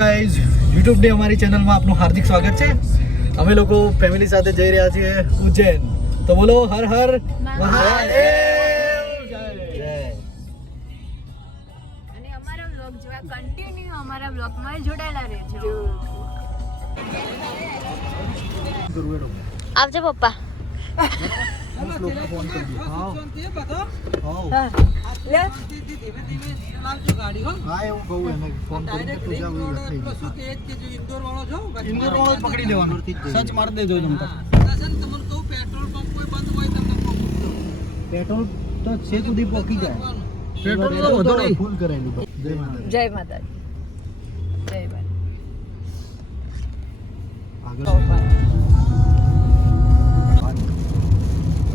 Guys યુટ્યુબની અમારી ચેનલમાં આપનું હાર્દિક સ્વાગત છે. અમે લોકો ફેમિલી સાથે જઈ રહ્યા છીએ ઉજ્જૈન. તો બોલો હર હર મહાદેવ જય. અને અમારા વ્લોગ જોવા કન્ટિન્યુ અમારા વ્લોગમાં જોડાયેલા રહેજો. આવજો પપ્પા. પેટ્રોલ તો છે સુધી પહોંચી જાય. પેટ્રોલ તો ફૂલ કરેલું. જય માતાજી. જય માતાજી. જય માતાજી.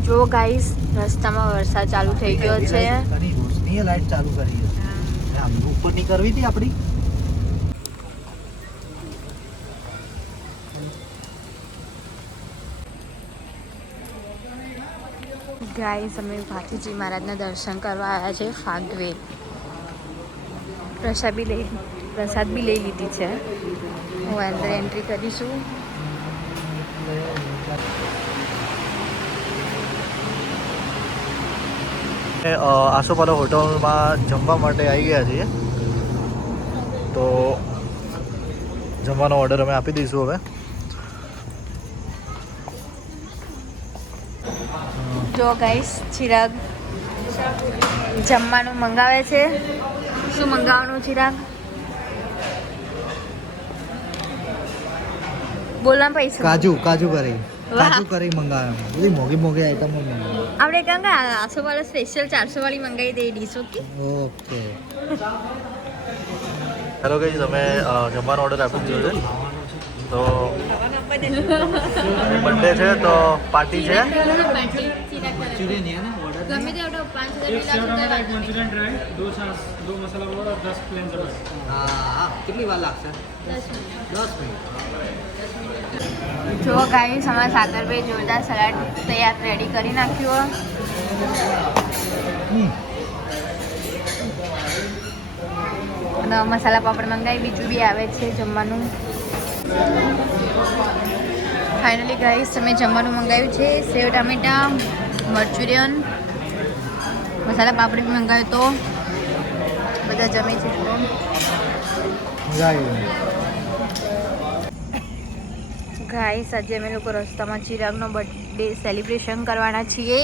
જો ગાઈસ રસ્તામાં વરસાદ ચાલુ થઈ ગયો છે. રોશનીએ લાઈટ ચાલુ કરી છે. આમ ઉપર ની કરવી હતી આપણી. ગાઈસ અમે ભાથીજી મહારાજના દર્શન કરવા આવ્યા છે ફાગવે. પ્રસાદ બી લઈ લીધી છે. હું અંદર એન્ટ્રી કરીશું. આસોપાલવ હોટલમાં જમવા માટે આવી ગયા છીએ. તો જમવાનો ઓર્ડર અમે આપી દઈશું હવે. જો ગાઈસ ચિરાગ જમવાનું મંગાવે છે. શું મંગાવવાનું ચિરાગ? બોલવા પૈસા. કાજુ કરી મંગાવ્યા. બધી મોંઘી આઈટમો મંગાવી. આપણે કેમ કે આસોવાળા સ્પેશિયલ 400 વાળી મંગાવી દઈએ ડીશ. ઓકે. હેલો ગાઈસ, અમે જમવાનો ઓર્ડર આપી દીધો છે. તો બર્થડે છે તો પાર્ટી છે. ગમે તે ઓર્ડર 5000 मंचूरियन ड्राई, दो मसाला बोल और 10 प्लेन सब्जी. કેટલી વાર લાગશે? 10 મિનિટ. જો ગાઈસ અમારા સાગરભાઈ જોરદાર સલાડ તૈયાર રેડી કરી નાખ્યું. અને મસાલા પાપડ મંગાવી, બીજું બી આવે છે જમવાનું. ફાઇનલી ગાઈસ અમે જમવાનું મંગાવ્યું છે. સેવ ટામેટા, મંચુરિયન, મસાલા પાપડી બી મંગાવ્યું. તો બધા જમે છે. ગાઈસ આજે અમે લોકો રસ્તામાં ચિરાગનો બર્થડે સેલિબ્રેશન કરવાના છીએ.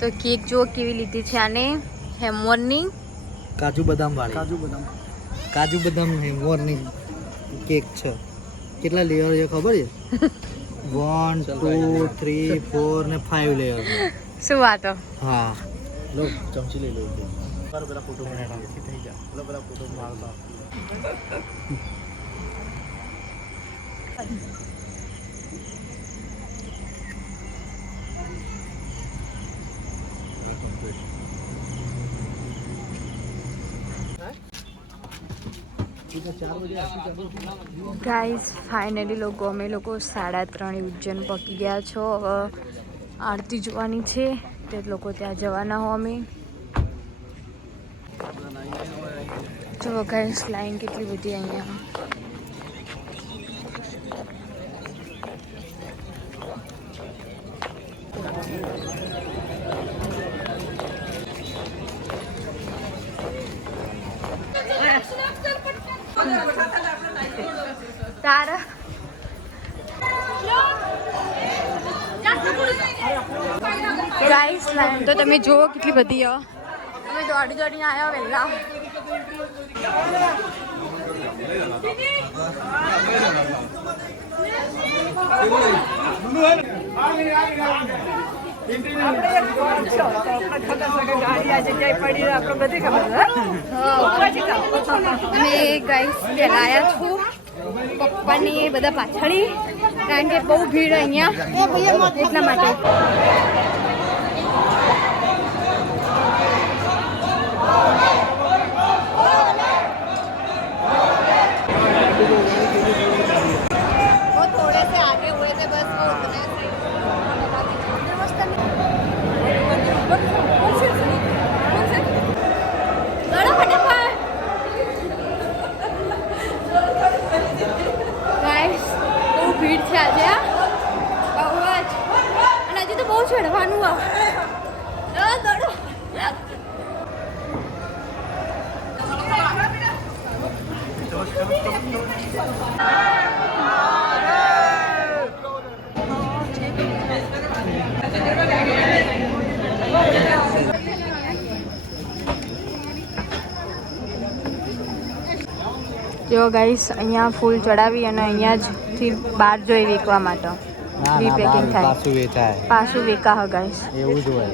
તો કેક જો કેવી લીધી છે આને, હેમવોરની કાજુ બદામ હેમવોરની કેક છે. કેટલા લેયર છે ખબર છે? 1 2 3 4 ને 5 લેયર. શું વાતો. હા લો ચમચી લઈ લો. પેલા ફોટો બનાવી થઈ જા. પેલા ફોટો મારતા. ગાઈઝ ફાઇનલી અમે લોકો 3:30 ઉજ્જૈન પહોંચી ગયા છો. હવે આરતી જોવાની છે તે લોકો ત્યાં જવાના હો અમે. જો ગાઈઝ લાઈન કેટલી બધી અહીંયા. તારા ગાઈસ લાઈન તો તમે જુઓ કેટલી બધી. અમે દોડીને આવ્યા વહેલા. અમે ગાઈસ વહેલા આવ્યા છું. પપ્પાની બધા પાછળી, કારણ કે બહુ ભીડ અહીંયા એટલા માટે. वो थोड़े से आगे हुए थे बस, वो उतने से ચડવાનું આ દડો જો ગાઈસ અહીંયા ફૂલ ચડાવી અને અહીંયા જ થી બહાર જોઈ વેચવા માટે રીપેકિંગ થાય પાછું વેચાય પાછું વેકા હ ગાઈસ એવું જ હોય